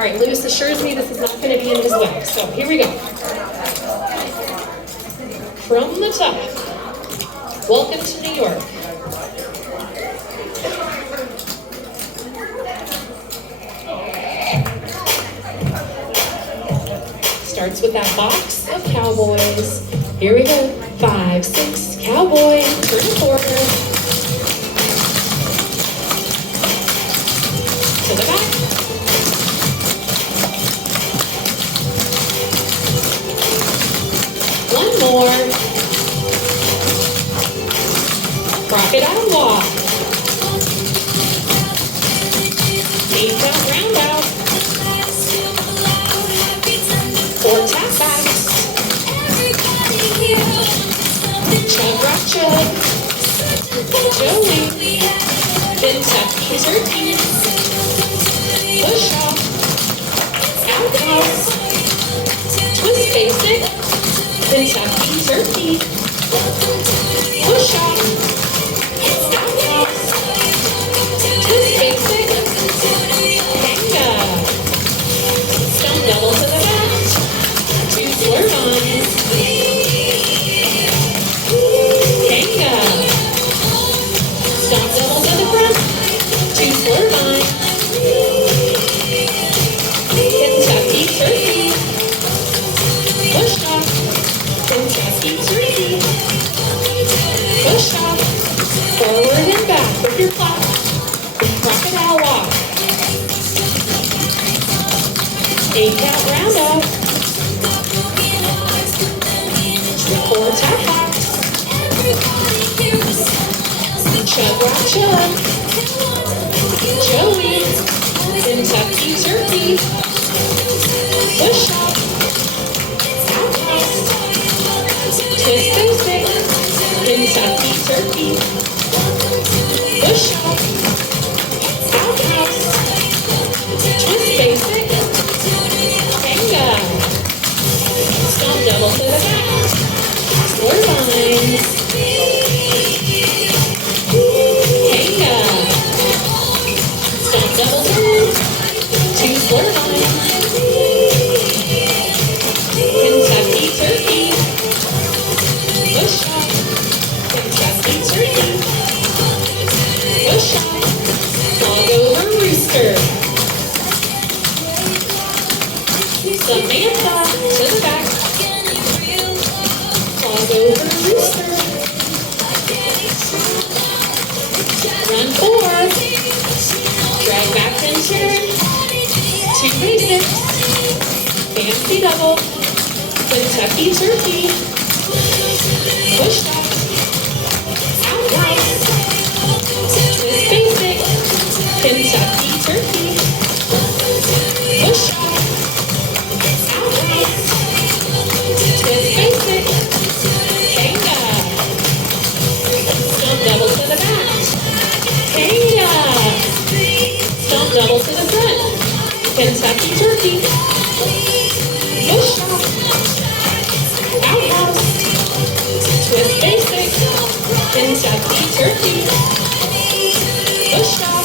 right, Lewis assures me this is not going to be in his way. So here we go. From the top. Welcome to New York. Starts with that box of cowboys. Here we go. 5, 6, cowboy, turn a corner. To the back. One more. Crocodile walk. 8 count roundout. 4 tap backs. Chug rock chug. Joey. Kentucky turkey. Push off. Outhouse. Twist basic. Kentucky turkey. Push off. Outhouse. Twist basic. Hanga. Stump double to the back. 2 swerve ons. Hanga. Stump double to the front. 2 swerve ons. Kentucky turkey. Push off. Kentucky turkey. Push off. Forward and back with your clap. Crocodile walk. 8 count roundout. 4 tap backs. Chug rock chug. Joey. Kentucky turkey. Push off. Outhouse. Twist basic. Kentucky turkey. Push off. Outhouse. Twist basic. Hanga. Stomp double to the back. Swerve lines. Hanga. Stomp double down. 2 swerve lines. Kentucky turkey. Push off. Kentucky turkey. Push off. Clog over rooster. Samantha to the back. Clog over rooster. Run 4. Drag back and turn. 2 basics. Fancy double. Kentucky turkey. Push off. Outhouse. Twist basic. Kentucky turkey. Push off. Outhouse. Twist basic. Hanga. Stump double to the back. Hanga. Stump double to the front. Kentucky turkey. Push off. Outhouse. Twist basic. Kentucky turkey. Push off.